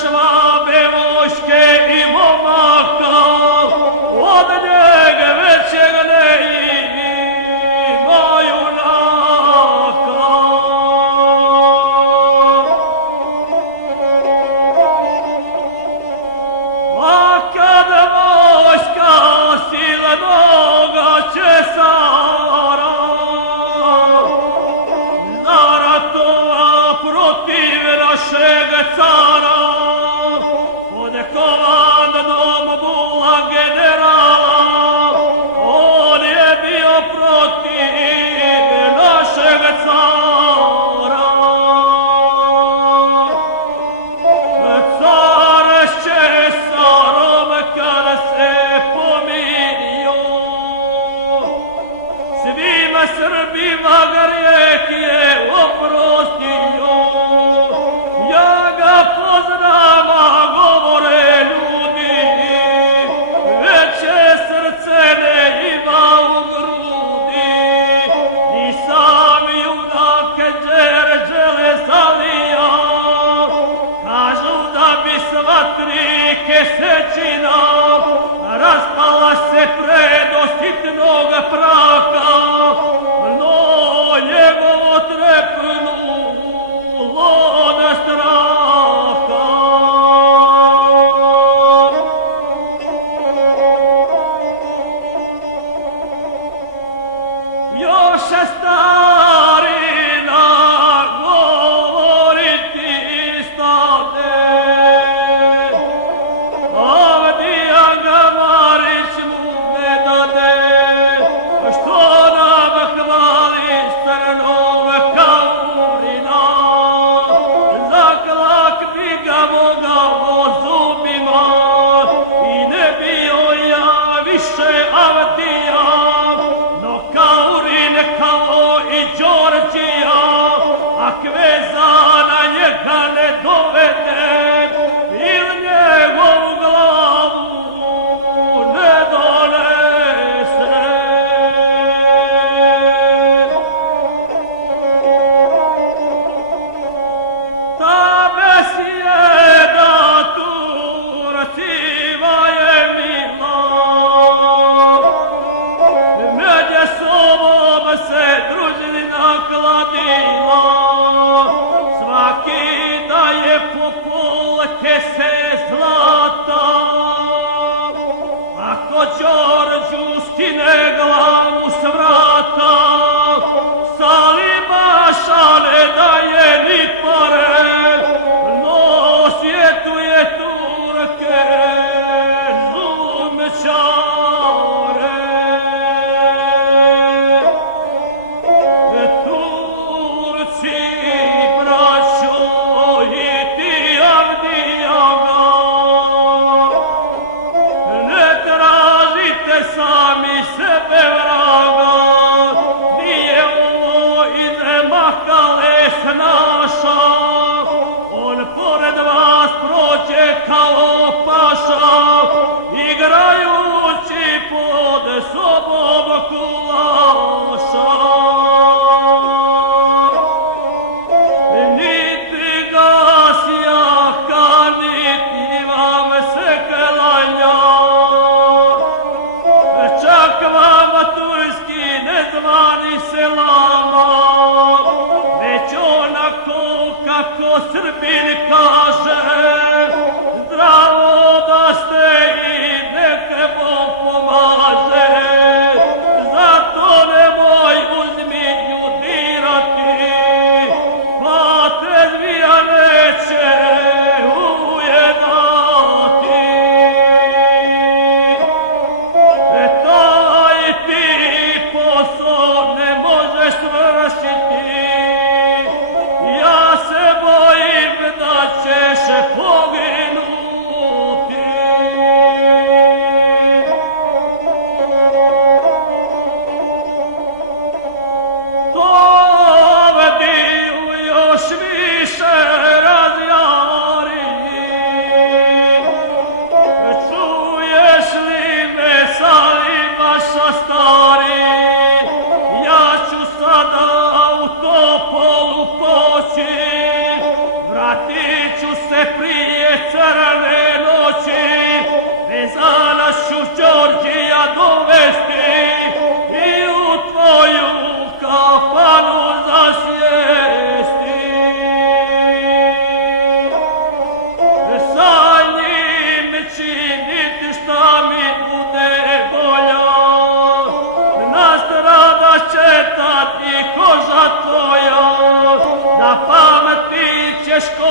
švabe, voške i momaka, od njega većeg ne ima junaka. A kad vojska silnoga Cesara zaratova protiv našeg cara,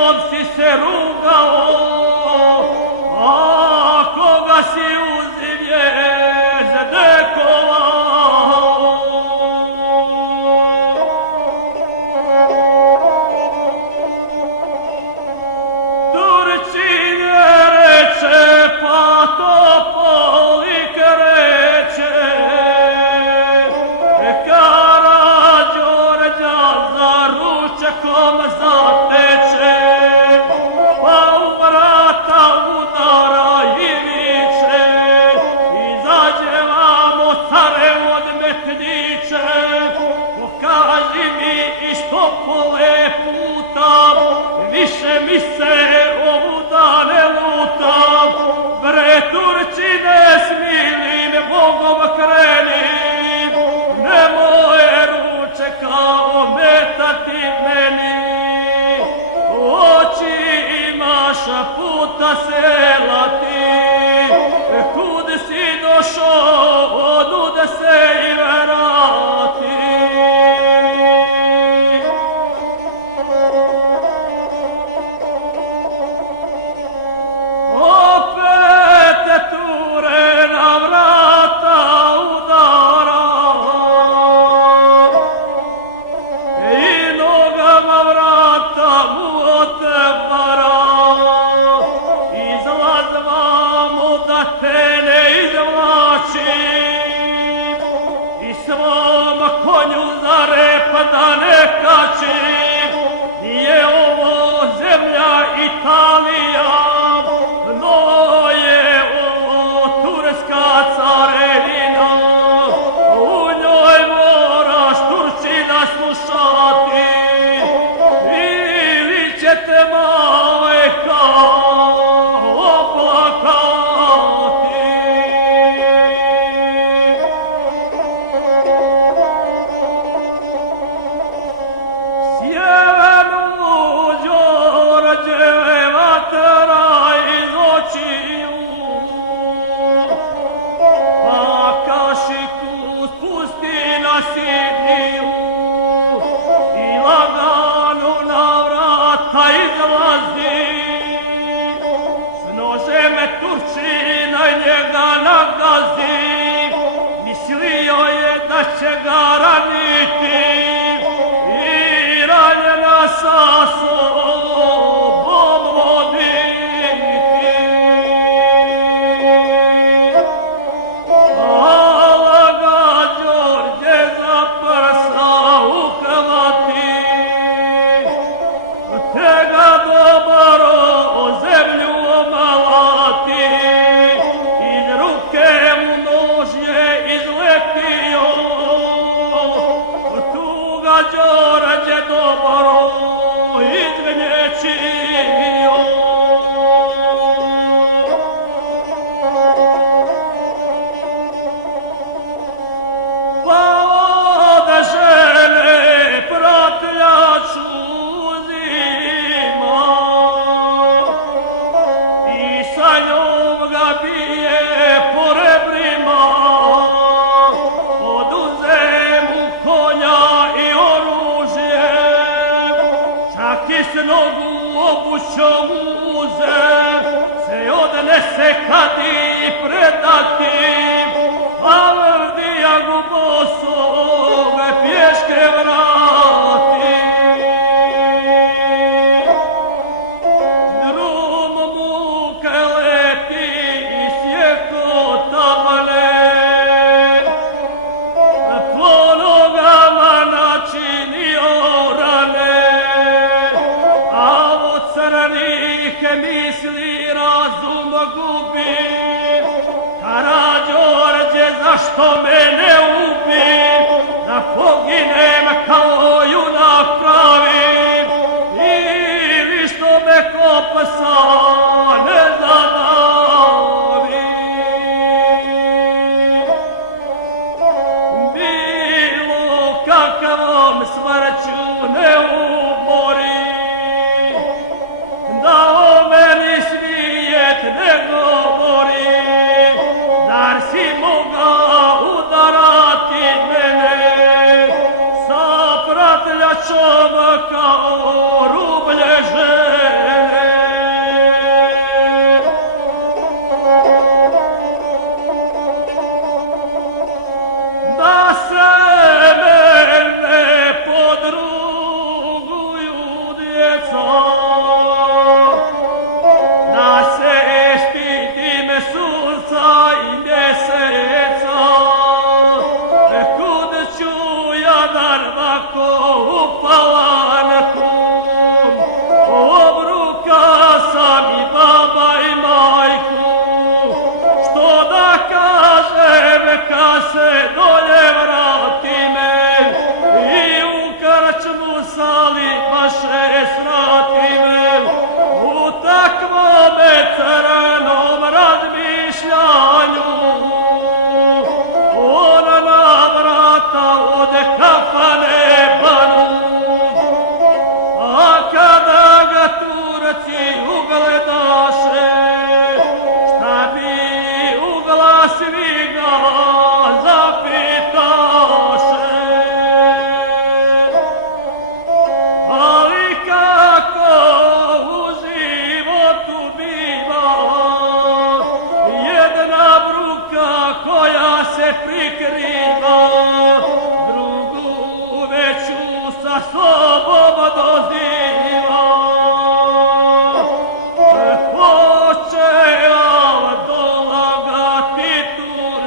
sinom si se rugao, a koga si uzimje zadekovao. Turčine reče, pa Topolik reče, Karađorđa za ručkom zateče, pa u vrata udara i viče, izađe vamo care od metniče, pokaži mi i što pole puta, više mi se ovuda ne lutam, bre Turčine smilim, Bogom krenim, nemoj ručeka ometati meni, oči imaš puta sela ti, kud si došao, oduda se i vrati. Opet ture na vrata udara i nogama vrata mu otvara. Izlaz vamo da te ne izvlačim i svom konju za rep da ne kačim. Nije ovo zemlja Italija, no je ovo turska carevina, u njoj moraš Turčina slušati, ili će te majka oplakati. Sjevenu Đorđeve vatra iz očiju, pa kašiku spusti na sidniju i lagano na vrata izlazi. S nožem Turčina njega nagazi, mislio je da će ga raniti i ranjena sa sobom voditi. Ala ga Đorđe za prsa uhvati, te ga dobro o zemlju omalati, iz ruke mu nož je izletio, tu ga Đorđe dobro izgnječio. Pa od žene pratljaču uzima i sa njom ga bije po rebrima, oduze mu konja i oružje, čak i s nogu obućom uze, se odnese kad i predati, a Vrdija gu bosog pješke vrati. Drum muke leti i sjeko tamne, po nogama načinio rane, a od crnih misli razum gubi. Karađorđe, zašto me ne ubi, da poginem kao junak pravi, ili što me ko psa ne zadavi. Bilo kakvom smrću ne umori, da o meni svijet ne govori, zar si mogao palanku, obruka sam i baba i majku, što da kažem kad se dolje vratime i u krčmu sali vaše sratime, u takvome crnom razmišljanju ona na vrata ode kafane panu, a kada ga Turci ugledaše, šta bi u glas svi ga zapitaše. Ali kako u životu biva jedna bruka koja se prikriva, drugu veću sa sobom doziva. Hoće ja dolagati tu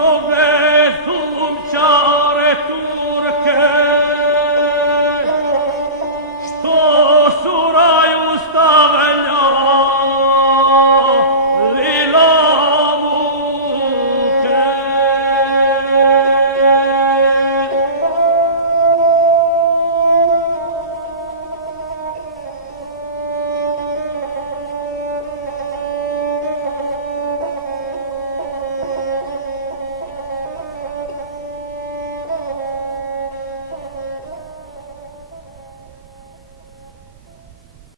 nove